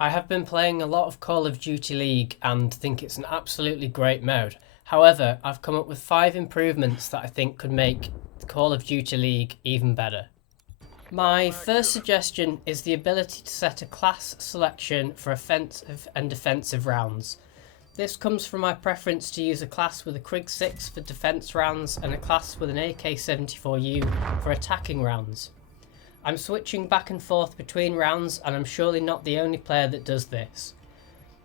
I have been playing a lot of Call of Duty League and think it's an absolutely great mode. However, I've come up with 5 improvements that I think could make Call of Duty League even better. My first suggestion is the ability to set a class selection for offensive and defensive rounds. This comes from my preference to use a class with a Krig 6 for defense rounds and a class with an AK-74U for attacking rounds. I'm switching back and forth between rounds, and I'm surely not the only player that does this.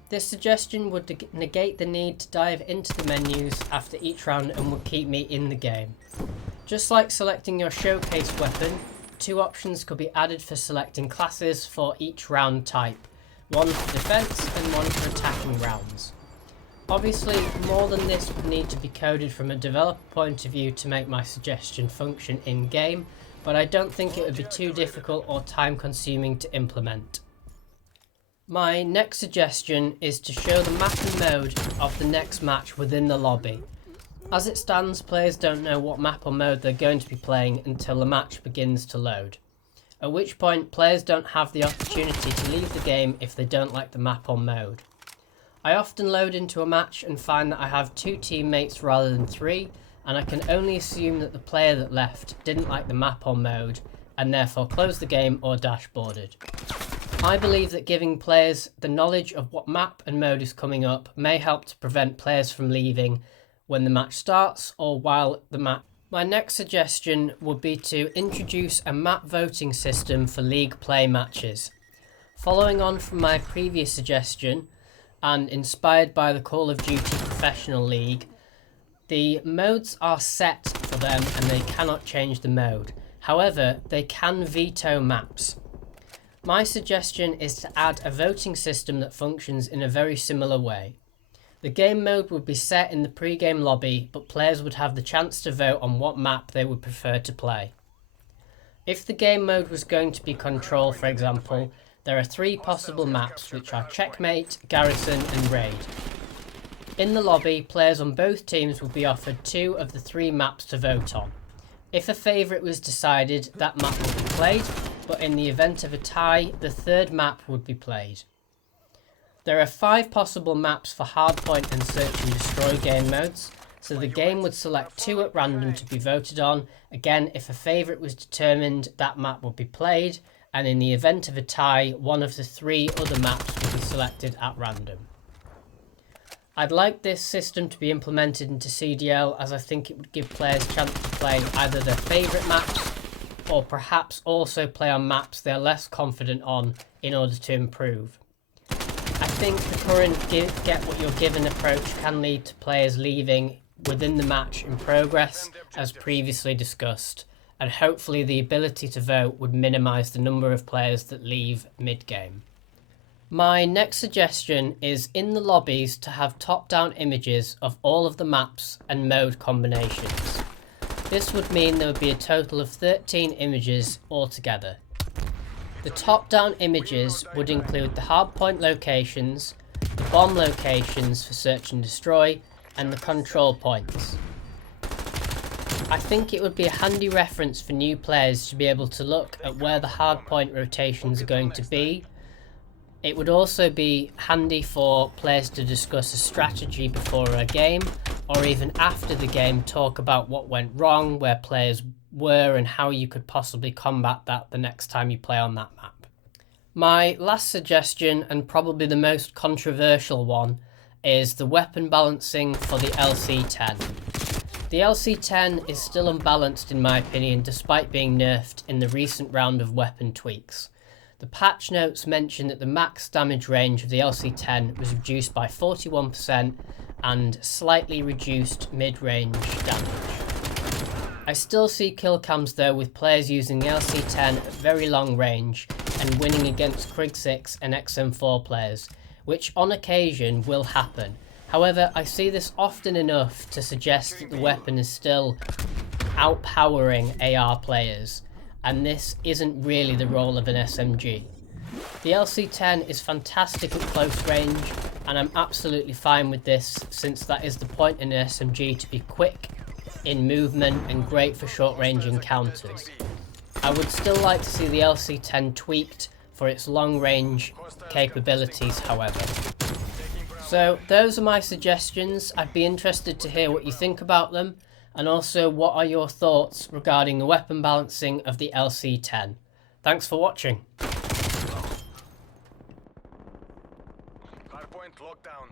This suggestion would negate the need to dive into the menus after each round and would keep me in the game. Just like selecting your showcase weapon, 2 options could be added for selecting classes for each round type, one for defense and one for attacking rounds. Obviously, more than this would need to be coded from a developer point of view to make my suggestion function in-game, but I don't think it would be too difficult or time-consuming to implement. My next suggestion is to show the map and mode of the next match within the lobby. As it stands, players don't know what map or mode they're going to be playing until the match begins to load, at which point players don't have the opportunity to leave the game if they don't like the map or mode. I often load into a match and find that I have 2 teammates rather than 3, and I can only assume that the player that left didn't like the map or mode and therefore closed the game or dashboarded. I believe that giving players the knowledge of what map and mode is coming up may help to prevent players from leaving when the match starts or while the match. My next suggestion would be to introduce a map voting system for league play matches. Following on from my previous suggestion and inspired by the Call of Duty Professional League, the modes are set for them and they cannot change the mode. However, they can veto maps. My suggestion is to add a voting system that functions in a very similar way. The game mode would be set in the pre-game lobby, but players would have the chance to vote on what map they would prefer to play. If the game mode was going to be Control, for example, there are 3 possible maps, which are Checkmate, Garrison and Raid. In the lobby, players on both teams would be offered 2 of the 3 maps to vote on. If a favourite was decided, that map would be played, but in the event of a tie, the 3rd map would be played. There are 5 possible maps for Hardpoint and Search and Destroy game modes, so the game would select 2 at random to be voted on. Again, if a favourite was determined, that map would be played, and in the event of a tie, one of the 3 other maps would be selected at random. I'd like this system to be implemented into CDL, as I think it would give players a chance to play either their favourite maps or perhaps also play on maps they're less confident on in order to improve. I think the current get what you're given approach can lead to players leaving within the match in progress, as previously discussed, and hopefully the ability to vote would minimise the number of players that leave mid-game. My next suggestion is in the lobbies to have top-down images of all of the maps and mode combinations. This would mean there would be a total of 13 images altogether. The top-down images would include the hardpoint locations, the bomb locations for search and destroy, and the control points. I think it would be a handy reference for new players to be able to look at where the hardpoint rotations are going to be. It would also be handy for players to discuss a strategy before a game, or even after the game talk about what went wrong, where players were, and how you could possibly combat that the next time you play on that map. My last suggestion, and probably the most controversial one, is the weapon balancing for the LC-10. The LC-10 is still unbalanced in my opinion, despite being nerfed in the recent round of weapon tweaks. The patch notes mention that the max damage range of the LC-10 was reduced by 41% and slightly reduced mid-range damage. I still see kill cams though, with players using the LC-10 at very long range and winning against Krig 6 and XM4 players, which on occasion will happen. However, I see this often enough to suggest that the weapon is still outpowering AR players, and this isn't really the role of an SMG. The LC-10 is fantastic at close range, and I'm absolutely fine with this, since that is the point in an SMG to be quick in movement and great for short range encounters. I would still like to see the LC-10 tweaked for its long-range capabilities, however. So those are my suggestions. I'd be interested to hear what you think about them, and also what are your thoughts regarding the weapon balancing of the LC-10. Thanks for watching. Hardpoint lockdown.